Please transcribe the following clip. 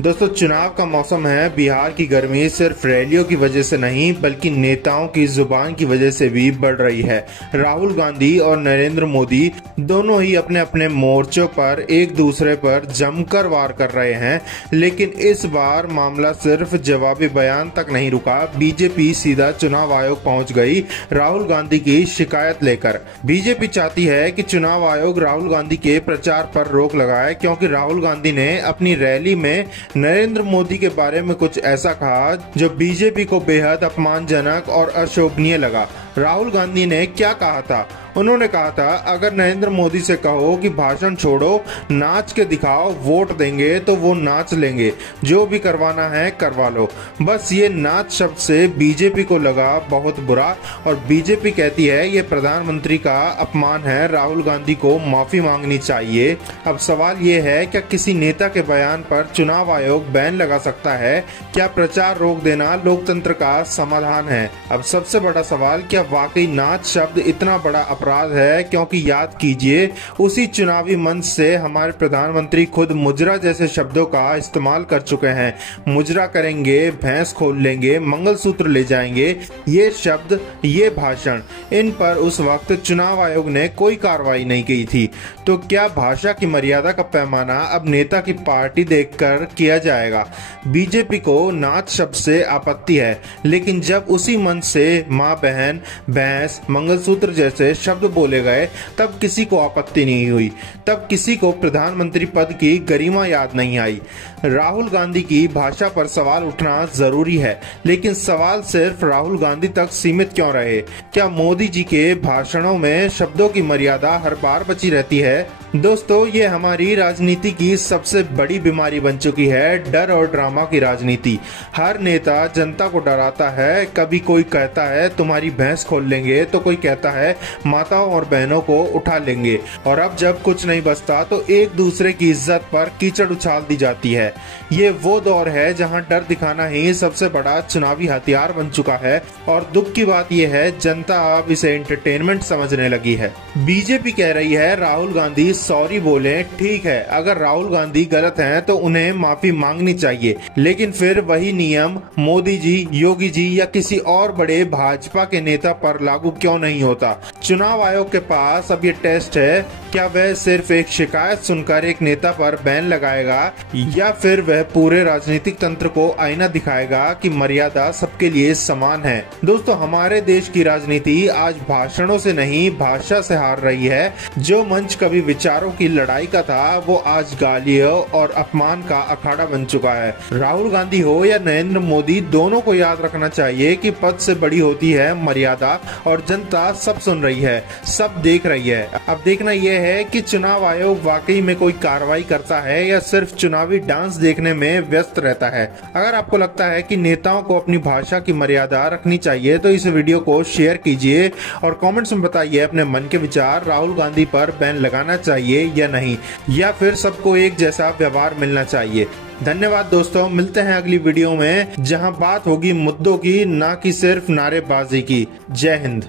दोस्तों, चुनाव का मौसम है। बिहार की गर्मी सिर्फ रैलियों की वजह से नहीं बल्कि नेताओं की जुबान की वजह से भी बढ़ रही है। राहुल गांधी और नरेंद्र मोदी दोनों ही अपने अपने मोर्चों पर एक दूसरे पर जमकर वार कर रहे हैं, लेकिन इस बार मामला सिर्फ जवाबी बयान तक नहीं रुका। बीजेपी सीधा चुनाव आयोग पहुंच गई राहुल गांधी की शिकायत लेकर। बीजेपी चाहती है कि चुनाव आयोग राहुल गांधी के प्रचार पर रोक लगाए, क्योंकि राहुल गांधी ने अपनी रैली में नरेंद्र मोदी के बारे में कुछ ऐसा कहा जो बीजेपी को बेहद अपमानजनक और अशोभनीय लगा। राहुल गांधी ने क्या कहा था? उन्होंने कहा था, अगर नरेंद्र मोदी से कहो कि भाषण छोड़ो, नाच के दिखाओ, वोट देंगे तो वो नाच लेंगे, जो भी करवाना है करवा लो। बस ये नाच शब्द से बीजेपी को लगा बहुत बुरा और बीजेपी कहती है ये प्रधानमंत्री का अपमान है, राहुल गांधी को माफी मांगनी चाहिए। अब सवाल ये है, क्या किसी नेता के बयान पर चुनाव आयोग बैन लगा सकता है? क्या प्रचार रोक देना लोकतंत्र का समाधान है? अब सबसे बड़ा सवाल, क्या वाकई नाच शब्द इतना बड़ा अपराध है? क्योंकि याद कीजिए, उसी चुनावी मंच से हमारे प्रधानमंत्री खुद मुजरा जैसे शब्दों का इस्तेमाल कर चुके हैं। मुजरा करेंगे, भैंस खोल लेंगे, मंगलसूत्र ले जाएंगे, ये शब्द, ये भाषण, इन पर उस वक्त चुनाव आयोग ने कोई कार्रवाई नहीं की थी। तो क्या भाषा की मर्यादा का पैमाना अब नेता की पार्टी देखकर किया जाएगा? बीजेपी को नाच शब्द से आपत्ति है, लेकिन जब उसी मंच से माँ, बहन, भैंस, मंगलसूत्र जैसे शब्द बोले गए तब किसी को आपत्ति नहीं हुई, तब किसी को प्रधानमंत्री पद की गरिमा याद नहीं आई। राहुल गांधी की भाषा पर सवाल उठना जरूरी है, लेकिन सवाल सिर्फ राहुल गांधी तक सीमित क्यों रहे? क्या मोदी जी के भाषणों में शब्दों की मर्यादा हर बार बची रहती है? दोस्तों, ये हमारी राजनीति की सबसे बड़ी बीमारी बन चुकी है, डर और ड्रामा की राजनीति। हर नेता जनता को डराता है। कभी कोई कहता है तुम्हारी भैंस खोल लेंगे, तो कोई कहता है माताओं और बहनों को उठा लेंगे, और अब जब कुछ नहीं बचता तो एक दूसरे की इज्जत पर कीचड़ उछाल दी जाती है। ये वो दौर है जहां डर दिखाना ही सबसे बड़ा चुनावी हथियार बन चुका है, और दुख की बात यह है जनता अब इसे एंटरटेनमेंट समझने लगी है। बीजेपी कह रही है राहुल गांधी सॉरी बोले। ठीक है, अगर राहुल गांधी गलत हैं तो उन्हें माफी मांगनी चाहिए, लेकिन फिर वही नियम मोदी जी, योगी जी या किसी और बड़े भाजपा के नेता पर लागू क्यों नहीं होता? चुनाव आयोग के पास अब ये टेस्ट है, क्या वह सिर्फ एक शिकायत सुनकर एक नेता पर बैन लगाएगा या फिर वह पूरे राजनीतिक तंत्र को आईना दिखाएगा कि मर्यादा सबके लिए समान है। दोस्तों, हमारे देश की राजनीति आज भाषणों से नहीं भाषा से हार रही है। जो मंच कभी विचारों की लड़ाई का था, वो आज गालियों और अपमान का अखाड़ा बन चुका है। राहुल गांधी हो या नरेंद्र मोदी, दोनों को याद रखना चाहिए कि पद से बड़ी होती है मर्यादा, और जनता सब सुन रही है, सब देख रही है। अब देखना यह है कि चुनाव आयोग वाकई में कोई कार्रवाई करता है या सिर्फ चुनावी डांस देखने में व्यस्त रहता है। अगर आपको लगता है कि नेताओं को अपनी भाषा की मर्यादा रखनी चाहिए तो इस वीडियो को शेयर कीजिए और कमेंट्स में बताइए अपने मन के विचार। राहुल गांधी पर बैन लगाना चाहिए या नहीं, या फिर सबको एक जैसा व्यवहार मिलना चाहिए? धन्यवाद दोस्तों, मिलते हैं अगली वीडियो में जहां बात होगी मुद्दों की, ना कि सिर्फ नारेबाजी की। जय हिंद।